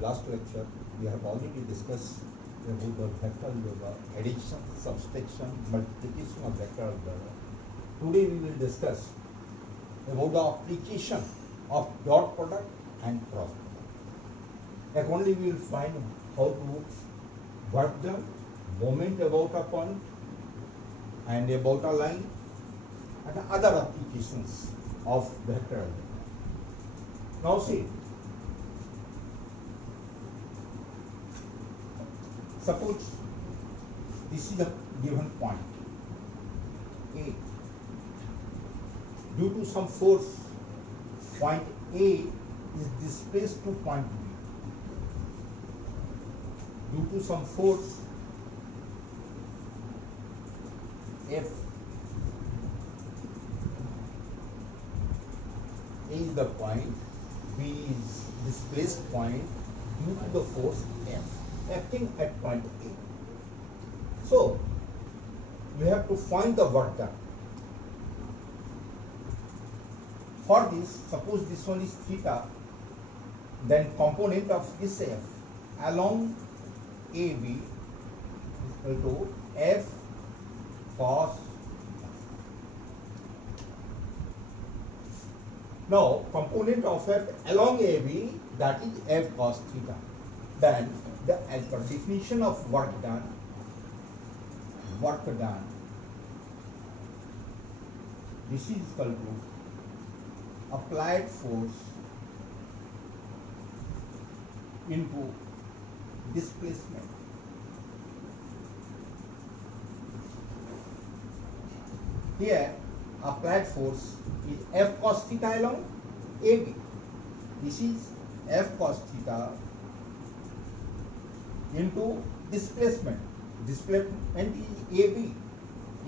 last lecture we have already discussed about the vector algebra, addition, subtraction, multiplication of vector algebra. Today we will discuss about the application of dot product and cross product. Accordingly, we will find how to work done, moment about a point and about a line, and other applications of vector algebra. Now see, suppose this is a given point A. Due to some force, point A is displaced to point B. Due to some force, F, A is the point, B is displaced point due to the force F acting at point A. So, we have to find the work done. For this, suppose this one is theta, then component of this F along AB is equal to F cos. Now, component of F along AB, that is F cos theta. Then, as per definition of work done, this is equal to applied force into displacement. Here, applied force is F cos theta along AB. This is F cos theta into displacement. Displacement is AB,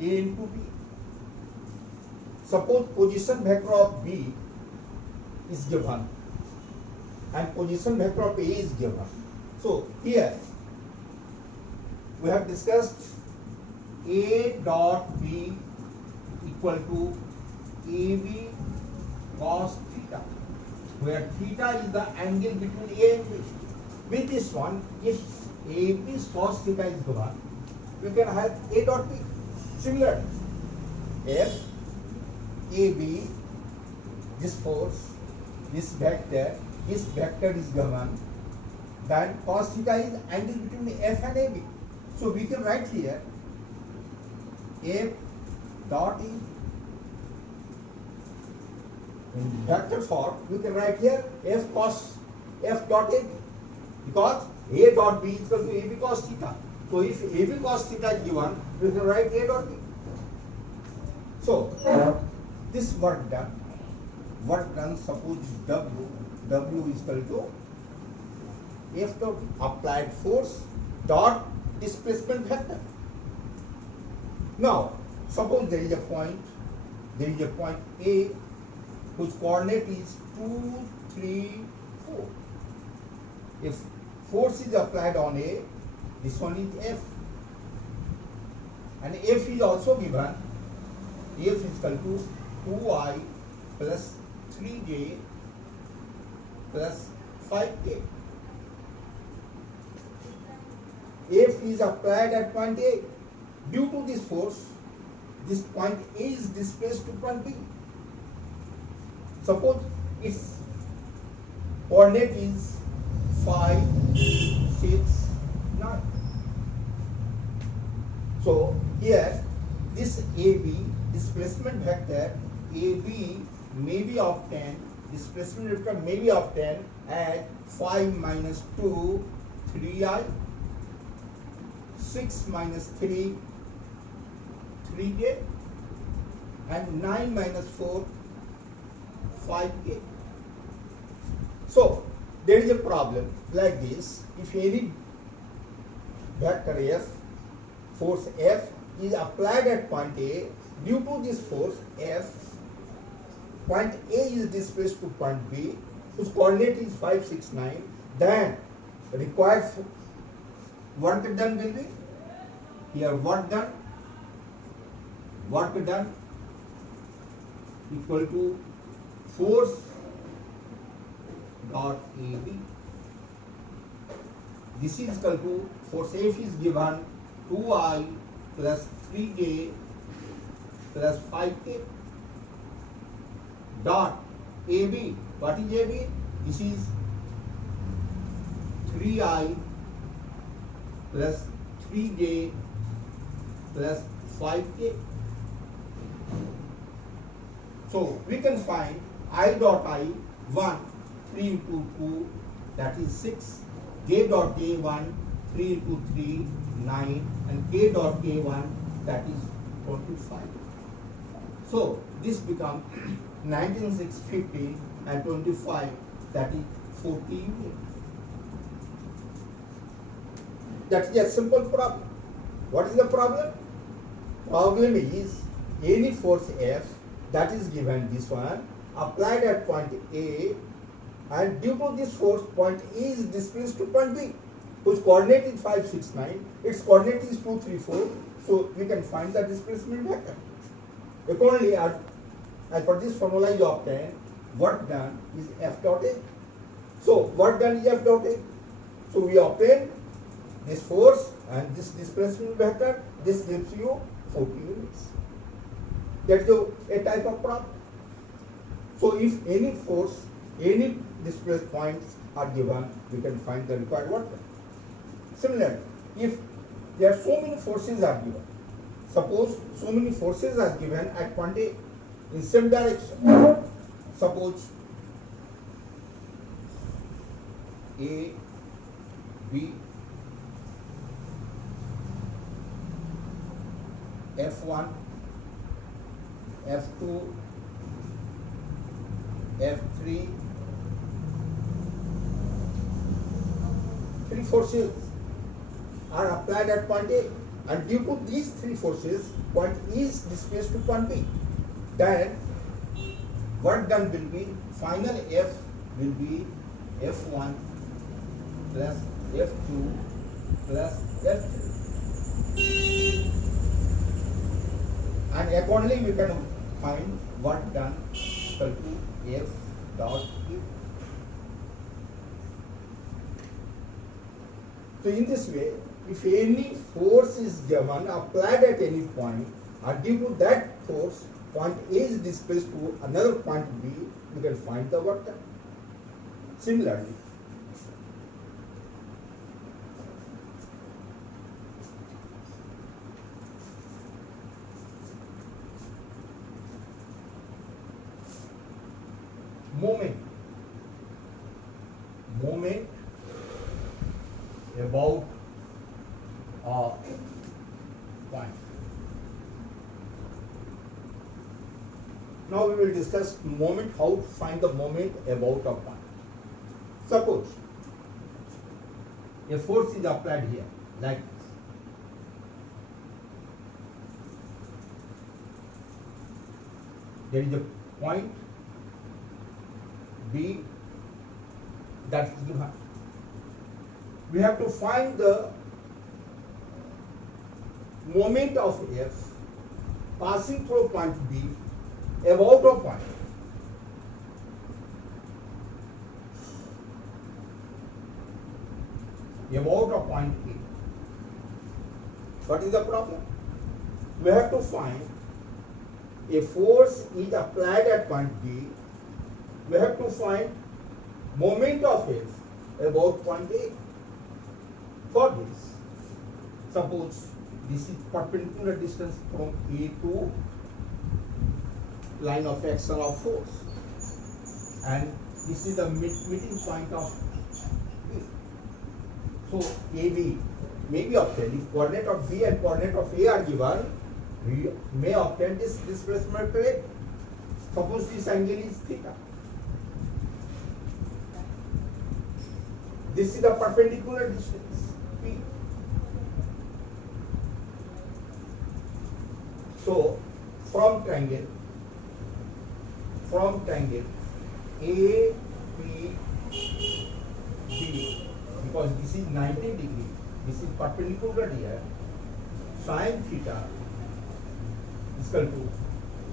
A into B. Suppose position vector of B is given and position vector of A is given. So here we have discussed A dot B equal to AB cos theta, where theta is the angle between A and B. With this one, if AB's cos theta is given, we can have A dot B. Similarly, if AB, this force, this vector is given, then cos theta is angle between F and AB. So we can write here F dot E. In vector form, we can write here F cos F dot AB, because A dot B is equal to AB cos theta. So if AB cos theta is given, we can write A dot B. So this work done, suppose W is equal to F dot applied force dot displacement vector. Now suppose there is a point A whose coordinate is 2, 3, 4. If force is applied on A, this one is F, and F is also given. F is equal to 2I plus 3J plus 5K. F is applied at point A. Due to this force, this point A is displaced to point B. Suppose its coordinate is 5, 6, 9. So here this AB displacement vector AB may be of 10, displacement vector may be of 10 at 5 minus 2, 3I, 6 minus 3, 3K, and 9 minus 4, 5K. So there is a problem like this. If any vector F, force F is applied at point A, due to this force F, point A is displaced to point B, whose coordinate is 5, 6, 9, then required work done will be here work done equal to force dot AB this is equal to force F is given 2I plus 3J plus 5K dot AB. What is AB? This is 3I plus 3J plus 5K. So we can find I dot I 1, 3 into 2, that is 6. K dot K1, 3 into 3, 9, and K dot K1, that is 25. So this becomes 19,650 and 25, that is 40 units. That is a simple problem. What is the problem? Problem is any force F that is given, this one, applied at point A, and due to this force, point A is displaced to point B, whose coordinate is 5, 6, 9, its coordinate is 2, 3, 4, so we can find the displacement vector. Accordingly, as per this formula you obtain, work done is F dot A. So work done is F dot A. So we obtain this force and this displacement vector. This gives you 40 units. That's a type of problem. So if any force, any displaced points are given, we can find the required work done. Similarly, if there are so many forces are given, suppose so many forces are given at point A in same direction. Suppose A, B, F1, F2, F3, three forces are applied at point A, and due to these three forces, point E is displaced to point B. Then work done will be, final F will be F1 plus F2 plus F3. And accordingly we can find work done equal to F dot E. So in this way, if any force is given applied at any point, or due to that force, point A is displaced to another point B, we can find the work done. Similarly, moment about a point. Now we will discuss moment, how to find the moment about a point. Suppose a force is applied here, like this. There is a point B that is given. We have to find the moment of F passing through point B about a point. About a point A. What is the problem? We have to find a force is applied at point B. We have to find moment of F about point A. For this, suppose this is perpendicular distance from A to line of action of force, and this is the meeting point of B. So AB may be obtained. If coordinate of B and coordinate of A are given, we may obtain this displacement rate. Suppose this angle is theta. This is the perpendicular distance P. So from triangle A, P, B, because this is 90 degree, this is perpendicular here, sin theta is equal to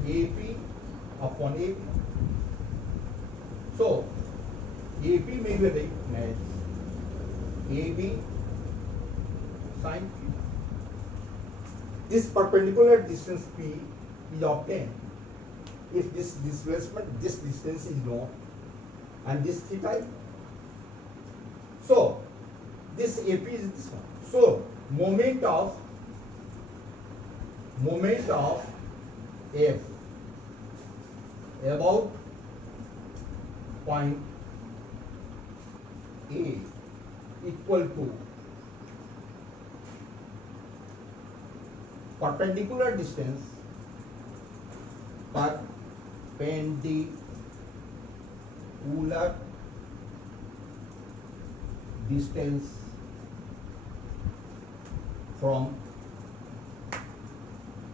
AP upon AP. So AP may be recognized AB sine theta. This perpendicular distance P is obtained if this displacement, this distance is known and this theta is known. So this AP is this one. So moment of F about point A equal to perpendicular distance from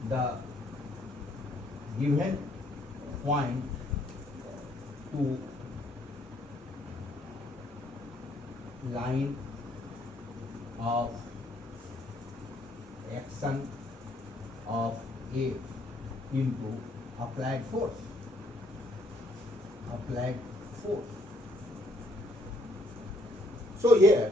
the given point to line of action of A into applied force. So here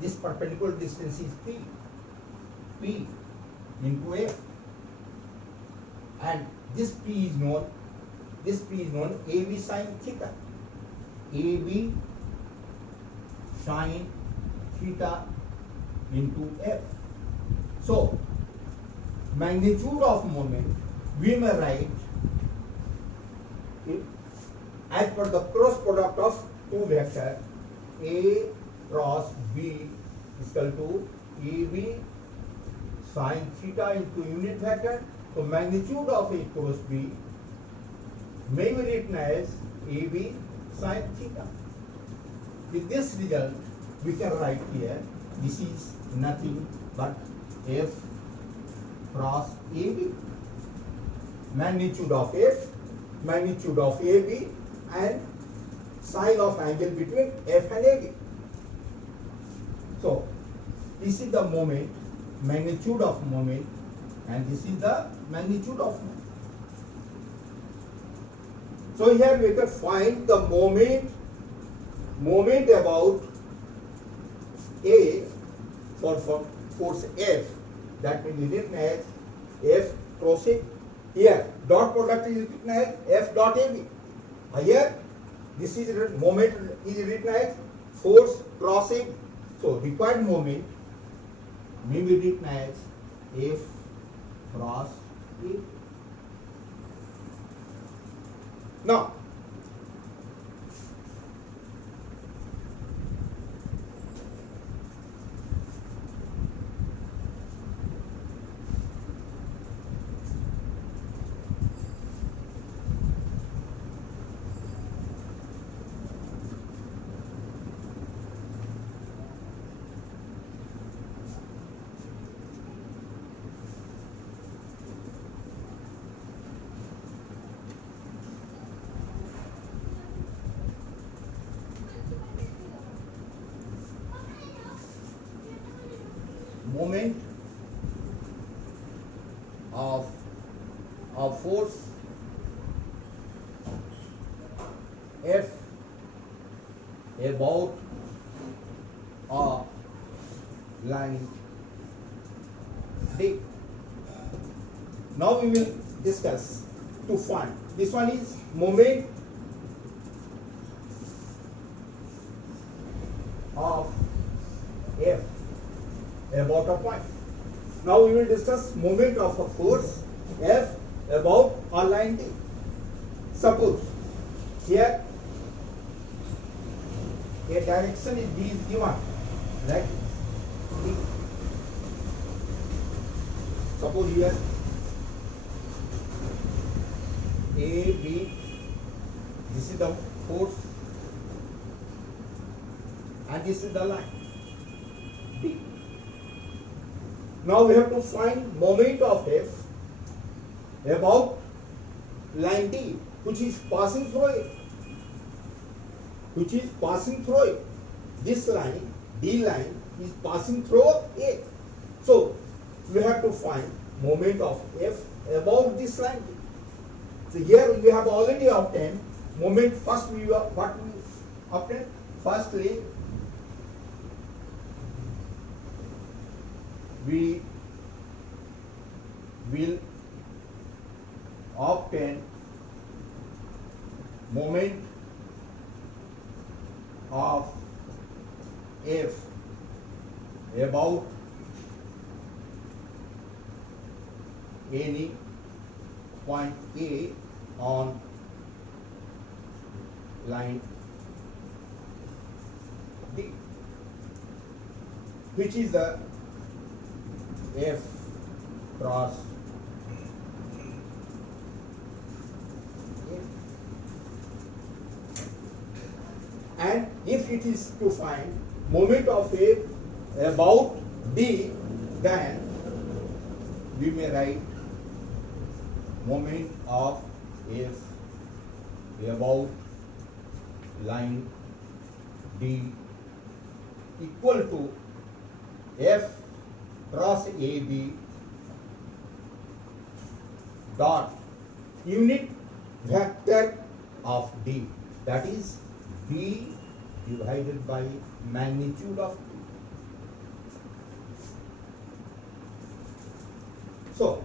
this perpendicular distance is P into A, and this P is known AB sine theta. AB sine theta into F. So magnitude of moment we may write it as per the cross product of two vectors A cross B is equal to AB sine theta into unit vector. So magnitude of A cross B may be written as AB sine theta. With this result, we can write here, this is nothing but F cross AB. Magnitude of F, magnitude of AB, and sine of angle between F and AB. So this is the moment, magnitude of moment, and this is the magnitude of moment. So here we can find the moment about A for force F, that will be written as F crossing. Here dot product is written as F dot AB. Here this is moment is written as force crossing. So required moment may be written as F cross A. Now moment of force F about a line D. Now we will discuss to find. This one is moment of F about a point. Now we will discuss moment of a force F about a line D. Suppose here a direction is D is given, like D. Suppose here A, B, this is the force and this is the line D. Now we have to find moment of F about line D, which is passing through it. This line, D line, is passing through A. So we have to find moment of F about this line D. So here we have already obtained moment. First we obtained firstly we will obtain moment of f about any point A on line D, which is the f cross A. And if it is to find moment of A about D, then we may write moment of F about line D equal to F cross AB dot unit vector of D, that is B divided by magnitude of D. So,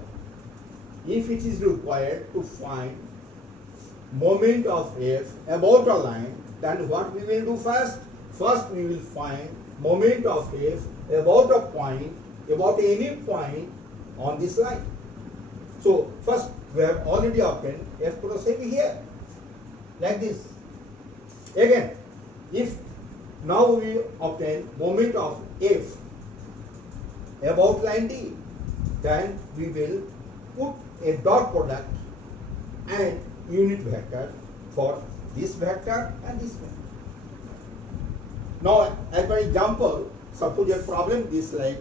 if it is required to find moment of F about a line, then what we will do first? First we will find moment of F about a point, about any point on this line. So, first we have already obtained F cross AB here, like this. Again, if now we obtain moment of F about line D, then we will put a dot product and unit vector for this vector and this vector. Now, as for example, suppose a problem is like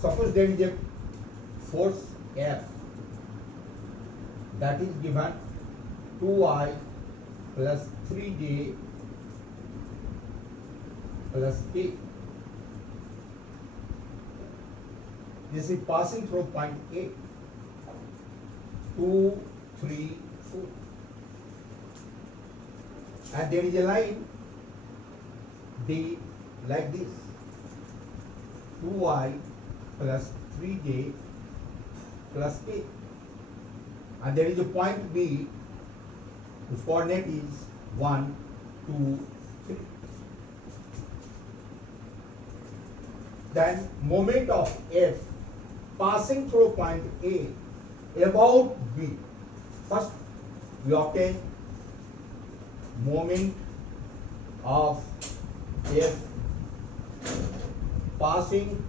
suppose there is a force F that is given 2I plus 3J plus K. This is passing through point A. 2, 3, 4. And there is a line D like this. 2I plus 3J plus K. And there is a point B, whose coordinate is 1, 2, 3. Then moment of F passing through point A about B. First we obtain moment of F passing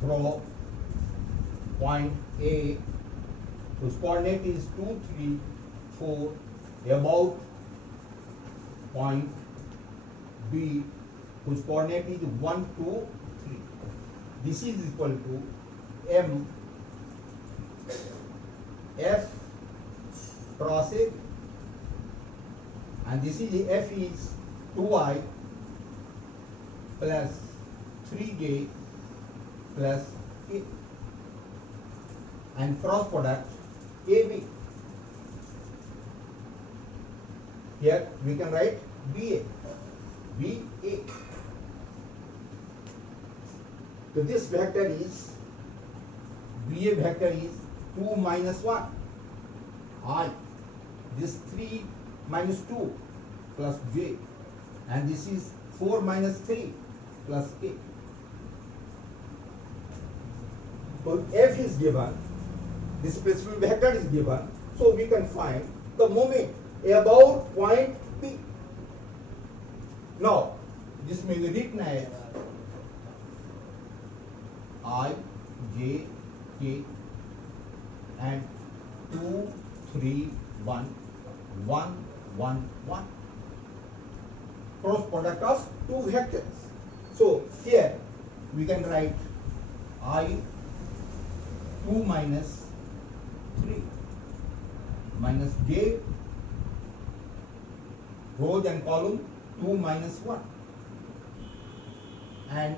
through point A, whose coordinate is 2, 3, 4, about point B, whose coordinate is 1, 2, 3. This is equal to M F cross A, and this is F is 2I plus 3J plus K, and cross product AB. Here we can write BA. BA. So this vector is, BA vector is 2 minus 1 I, this 3 minus 2 plus J, and this is 4 minus 3 plus K. So F is given, this specific vector is given, so we can find the moment about point P. Now, this may be written as I, J, K, and 2, 3, 1, 1, 1, 1. Cross product of two vectors. So here we can write I 2 minus 3 minus j rows and column 2 minus 1 and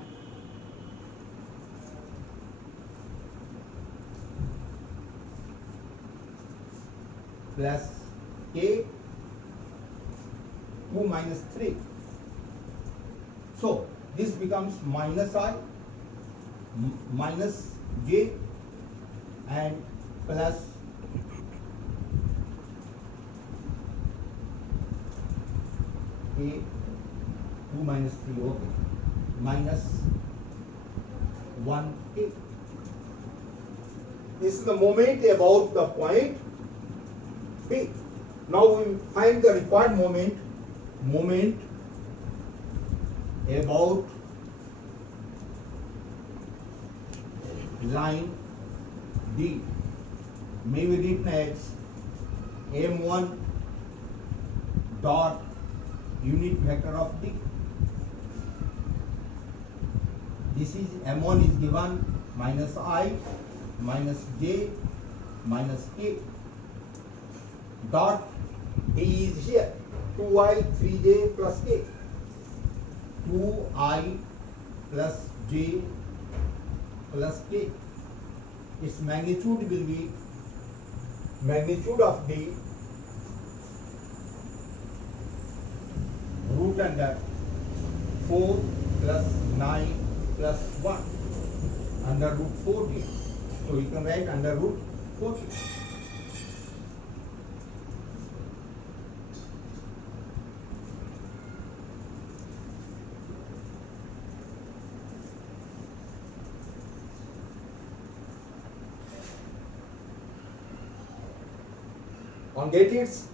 plus k 2 minus 3. So this becomes minus I minus j and plus k 2 minus 3 okay minus 1k. This is the moment about the point B. Now we find the required moment about line D, may be written as m1 dot unit vector of D. This is m1 is given minus I minus j minus k dot D is here 2i 3j plus k 2i plus j plus k. Its magnitude will be magnitude of D root under 4 plus 9 plus 1 under root 4d. So you can write under root 4d. On get its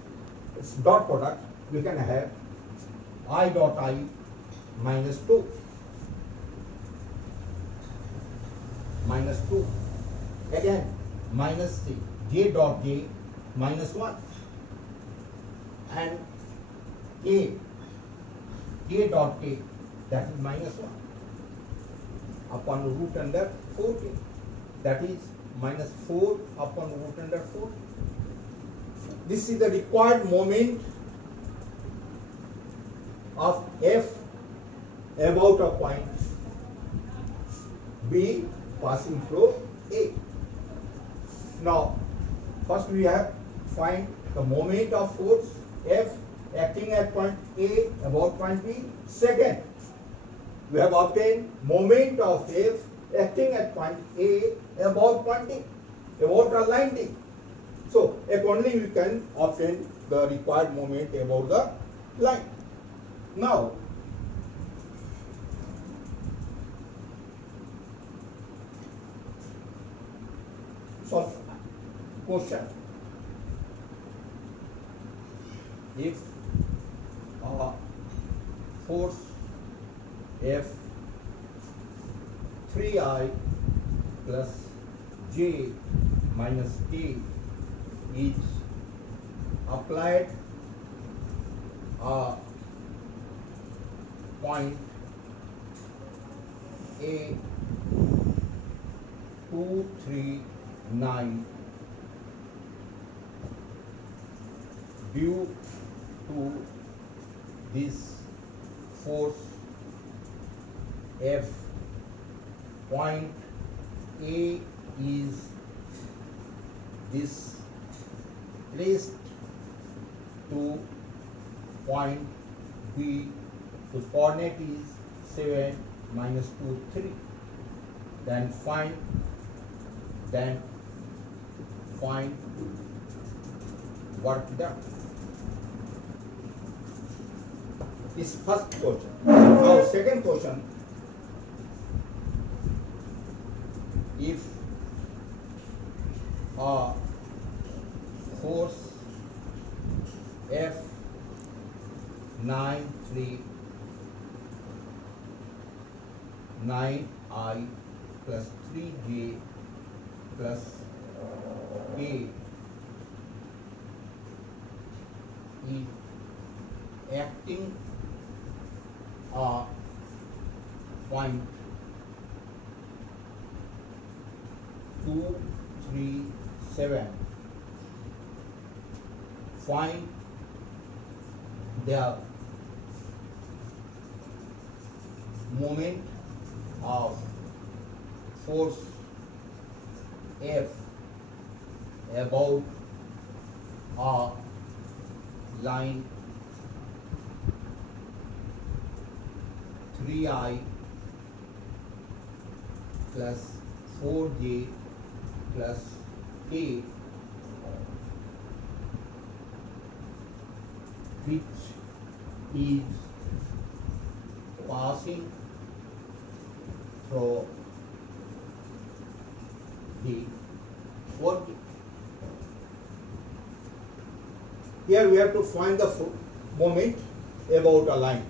dot product, we can have I dot I minus 2 minus 2 again minus j dot j minus 1 and k dot k that is minus 1 upon root under 4k, that is minus 4 upon root under 4. This is the required moment of f about a point B passing through A. Now, first we have to find the moment of force F acting at point A about point B. Second, we have obtained moment of F acting at point A about point D, about a line D. So, accordingly we can obtain the required moment about the line. Now, solve question. If a force F 3I plus j minus k is applied point A 2, 3, 9 due to this force F, point A is displaced to point B, whose coordinate is 7, minus 2, 3. Then find work done. This first question. Now second question. If a force F 9, 3, 9I plus 3j plus k is acting point 2, 3, 7. Find the moment of force F about a line 3I plus 4J plus K, which is passing through the orbit. Here we have to find the moment about a line.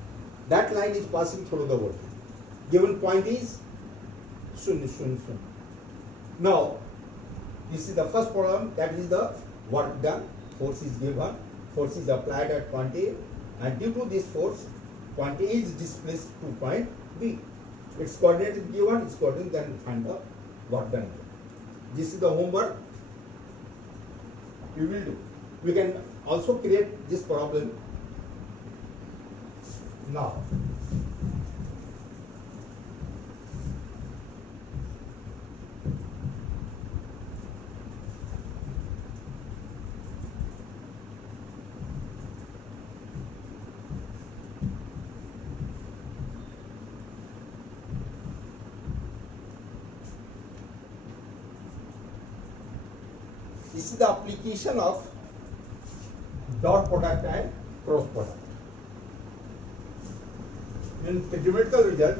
That line is passing through the orbit. Given point is 0, 0, 0. Now, this is the first problem, that is the work done. Force is given, force is applied at point A, and due to this force, point A is displaced to point B. Its coordinate is given, its coordinate, then find the work done. This is the homework we will do. We can also create this problem now. This is the application of dot product and cross product. In the geometrical result,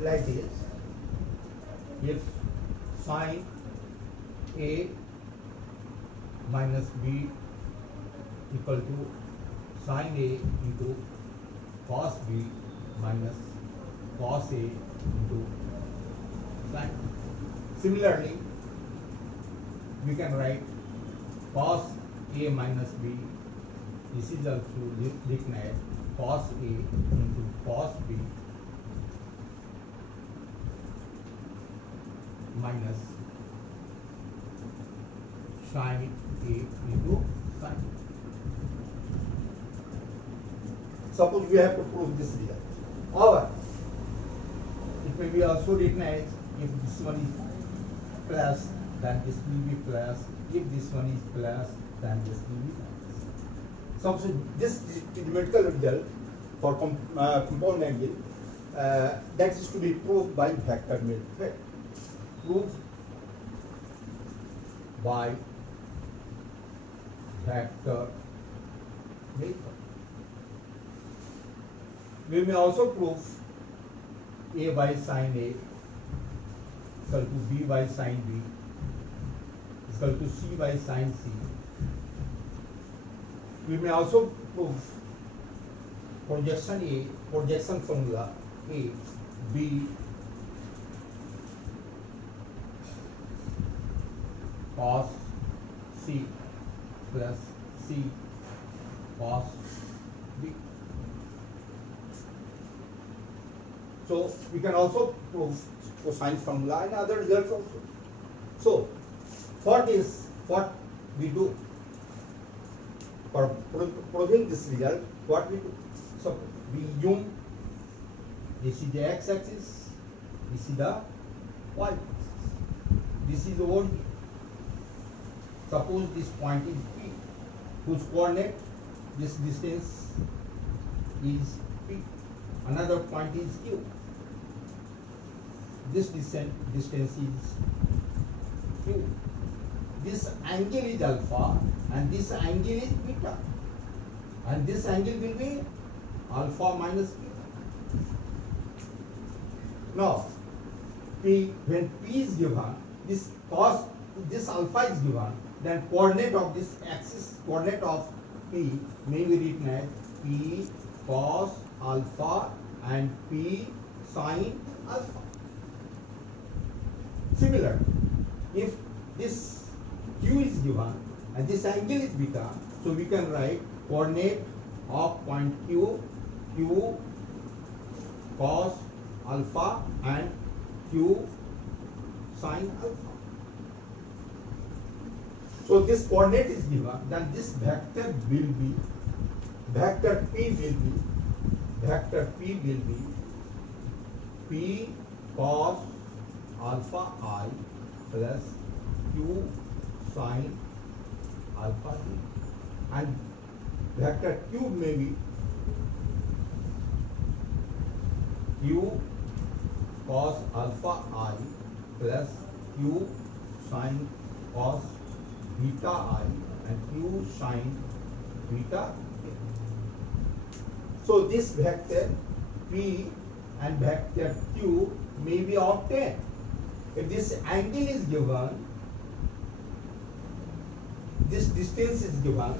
like this, if sine A minus B equal to sine A into cos B minus cos A into sine. Similarly, we can write cos A minus B. This is also written as cos A into cos B minus sin A into sin. Suppose we have to prove this result. Or it may be also written as, if this one is plus, then this will be plus. If this one is plus, then this will be minus. So this geometrical result for compound angle that is to be proved by vector method. Proved by vector method. We may also prove A by sin A equal to B by sin B equal to C by sin C. We may also prove projection formula A, B cos C plus C cos B. So we can also prove cosine formula and other results also. So for this, what we do for proving this result, what we do? So we assume this is the x-axis, this is the y-axis, this is the origin. Suppose this point is P, whose coordinate, this distance is P. Another point is Q. This distance is Q. This angle is alpha and this angle is beta. And this angle will be alpha minus beta. Now, P, when P is given, this alpha is given, then coordinate of this axis, coordinate of P may be written as P cos alpha and P sin alpha. Similar, if this Q is given and this angle is beta, so we can write coordinate of point Q, Q cos alpha and q sine alpha. So this coordinate is given, then this vector will be, vector p will be p cos alpha I plus q sine alpha d, and vector q may be q cos alpha I plus q sine cos beta I and q sine beta k. So this vector p and vector q may be obtained. If this angle is given, this distance is given,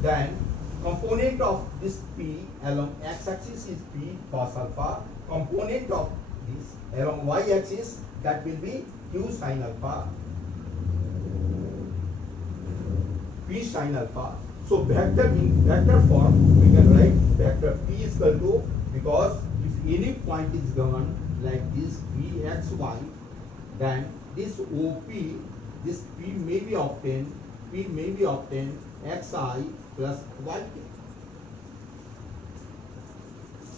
then component of this p along x-axis is p cos alpha, component of this along y-axis, that will be q sine alpha, p sine alpha. So vector, in vector form we can write vector p is equal to, because if any point is given like this vxy, then this OP, this p may be obtained xi plus yk.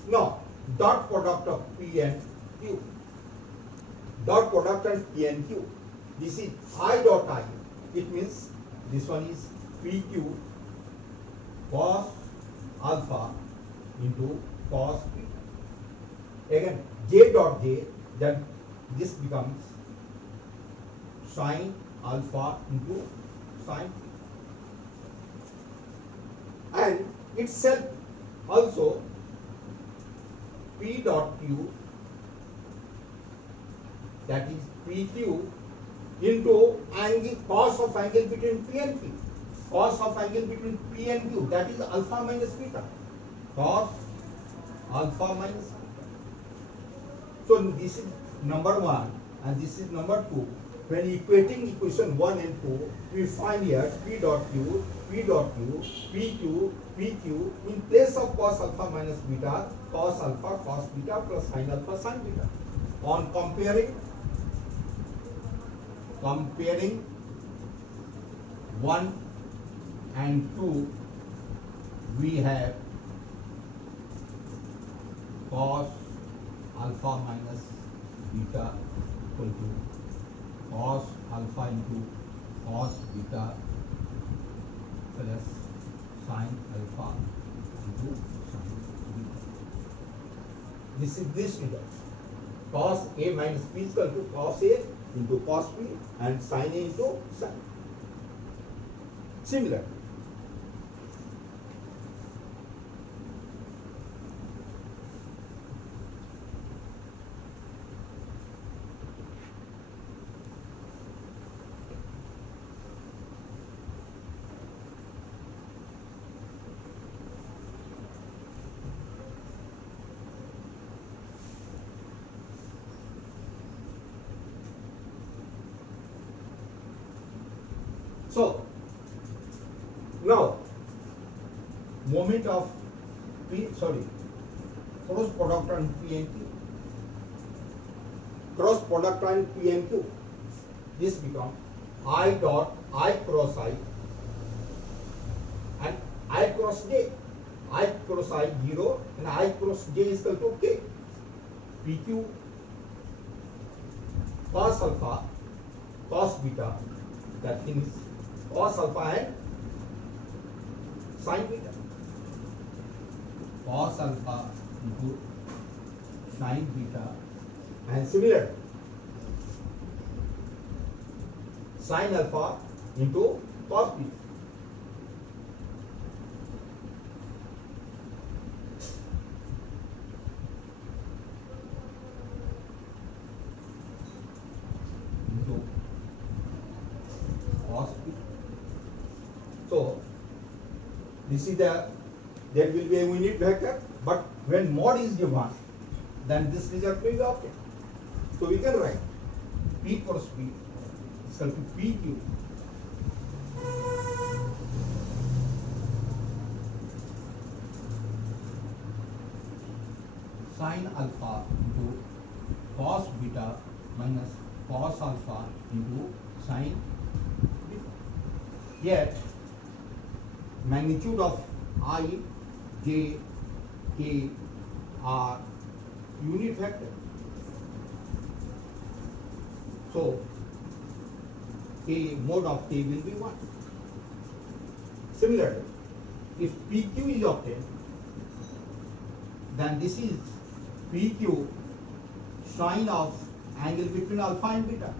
Now dot product of p and q, dot product of p and q, this is I dot I, it means this one is pq cos alpha into cos p. Again j dot j, then this becomes sine alpha into sine p. And itself also p dot q, that is pq into angle, cos of angle between p and q, cos of angle between p and q, that is alpha minus beta, cos alpha minus beta. So this is number 1 and this is number 2. When equating equation 1 and 2, we find here p dot q, pq, in place of cos alpha minus beta, cos alpha cos beta plus sin alpha sin beta. On comparing 1 and 2, we have cos alpha minus beta equal to cos alpha into cos beta plus sin alpha into sin beta. This is this result. Cos A minus P is equal to cos A into cos P and sin A into sin. Similar. So now moment of cross product on P and Q. Cross product on P and Q. This becomes I dot I cross I and I cross J. I cross I 0 and I cross J is equal to K. PQ cos alpha cos beta, that thing is cos alpha and sin beta. Cos alpha into sin beta, and similar sin alpha into cos beta. Into cos beta. So this is there will be a unit vector, but when mod is given, then this result will be obtained. So we can write P cross P is equal to PQ sin alpha into cos beta minus cos alpha into sin beta. Yet magnitude of I, j, k are unit vector. So k mod of k will be 1. Similarly, if PQ is obtained, then this is PQ sine of angle between alpha and beta.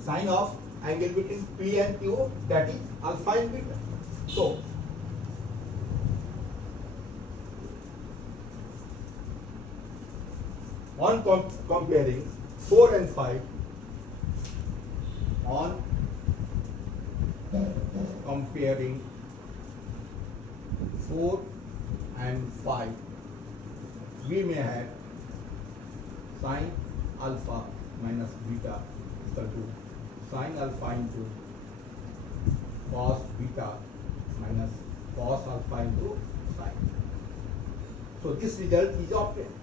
Sine of angle between P and Q, that is alpha and beta. So on comparing 4 and 5, on comparing 4 and 5, we may have sin alpha minus beta equal to sin alpha into cos beta minus cos alpha into sin. So this result is obtained.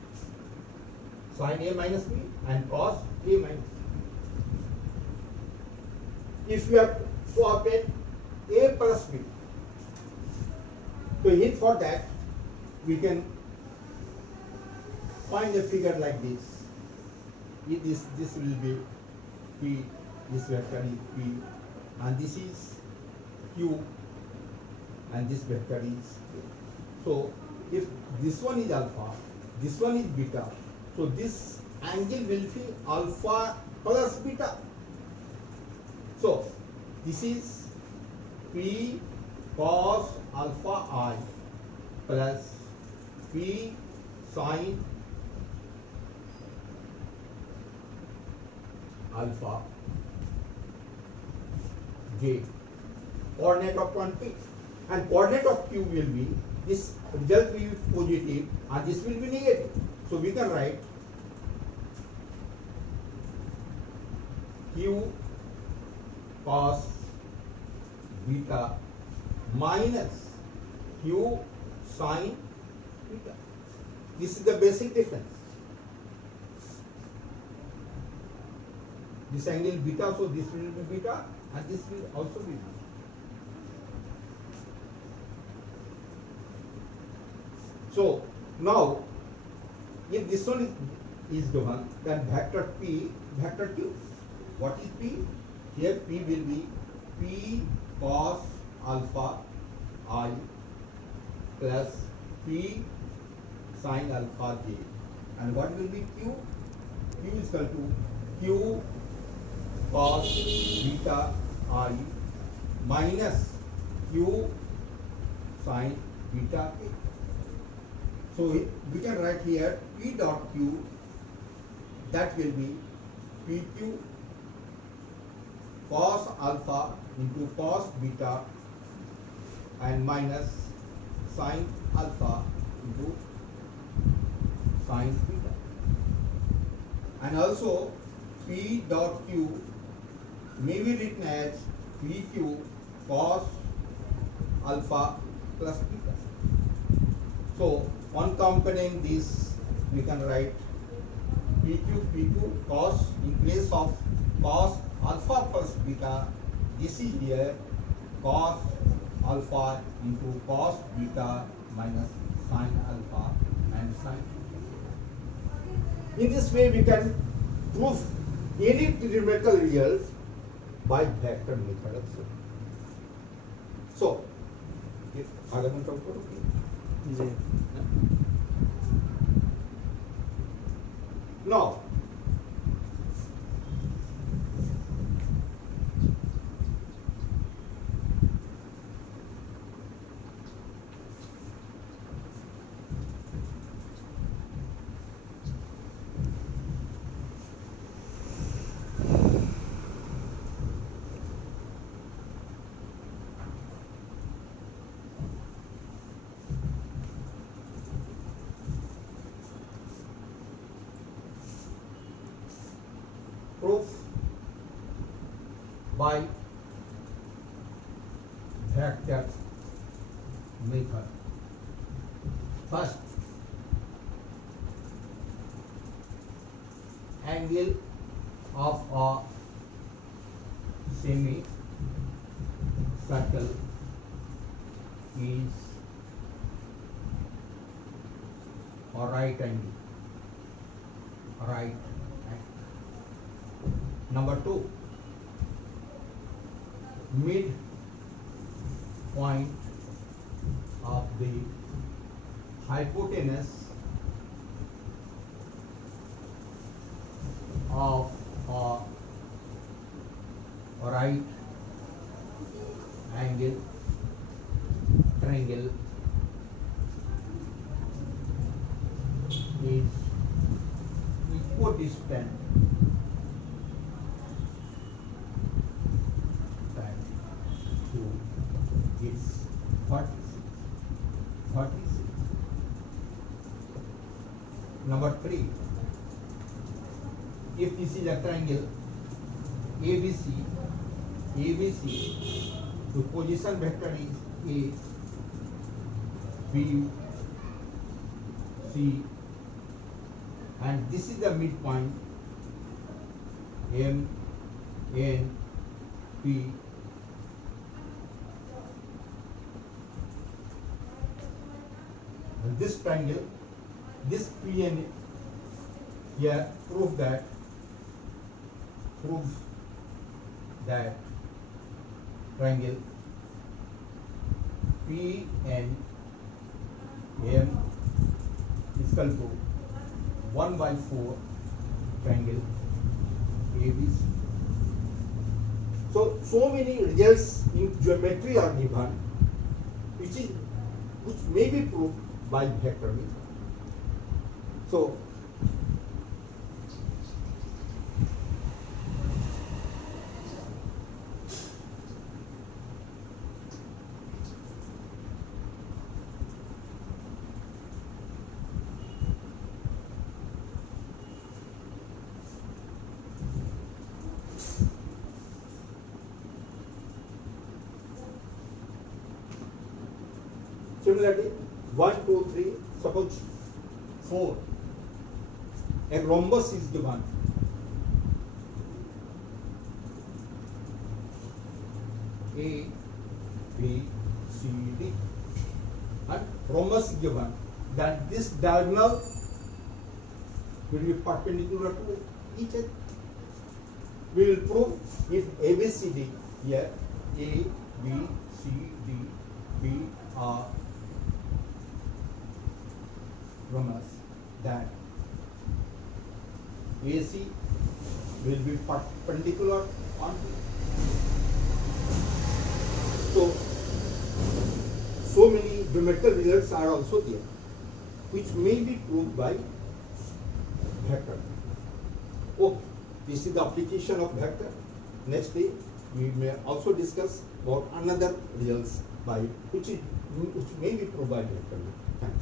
Sin A minus B and cos A minus B. If we have to obtain A plus B, to hit for that, we can find a figure like this. This will be P, this vector is P, and this is Q, and this vector is Q. So if this one is alpha, this one is beta, so this angle will be alpha plus beta. So this is P cos alpha I plus P sin alpha j, coordinate of point P, and coordinate of Q will be, this result will be positive and this will be negative. So we can write Q cos beta minus Q sin beta. This is the basic difference. This angle beta, so this will be beta and this will also be beta. So now, if this one is given, then vector P, vector Q. What is P? Here P will be P cos alpha I plus P sin alpha j. And what will be Q? Q is equal to Q cos beta I minus Q sin beta k. So we can write here P dot Q, that will be PQ cos alpha into cos beta and minus sin alpha into sin beta. And also P dot Q may be written as PQ cos alpha plus beta. So on comparing this, we can write PQ cos, in place of cos alpha plus beta, this is here cos alpha into cos beta minus sin alpha and sin. In this way, we can prove any numerical result by vector method of solution. So, आगे हम सब करोगे? Now, proof by vector method. First, angle of a semi circle is a right angle. Right angle. Number 2, mid point of the hypotenuse of a right angle triangle is equidistant to its vertices. Number 3, if this is a triangle ABC, the position vector is A, B, C, and this is the midpoint M, N, P, and this triangle, this P and here proves that triangle P and M is equal to 1/4 triangle ABC. So many results in geometry are given, which may be proved by vector method. So similarly, 1, 2, 3, suppose 4, a rhombus is given. A, B, C, D, and rhombus is given. That this diagonal will be perpendicular to each other. We will prove if ABCD here A, B, C, D, B are rhombus, that AC will be perpendicular on. So many geometrical results are also there, which may be proved by vector. Okay, this is the application of vector. Next day we may also discuss about another results by which may be proved by vector. Thank you.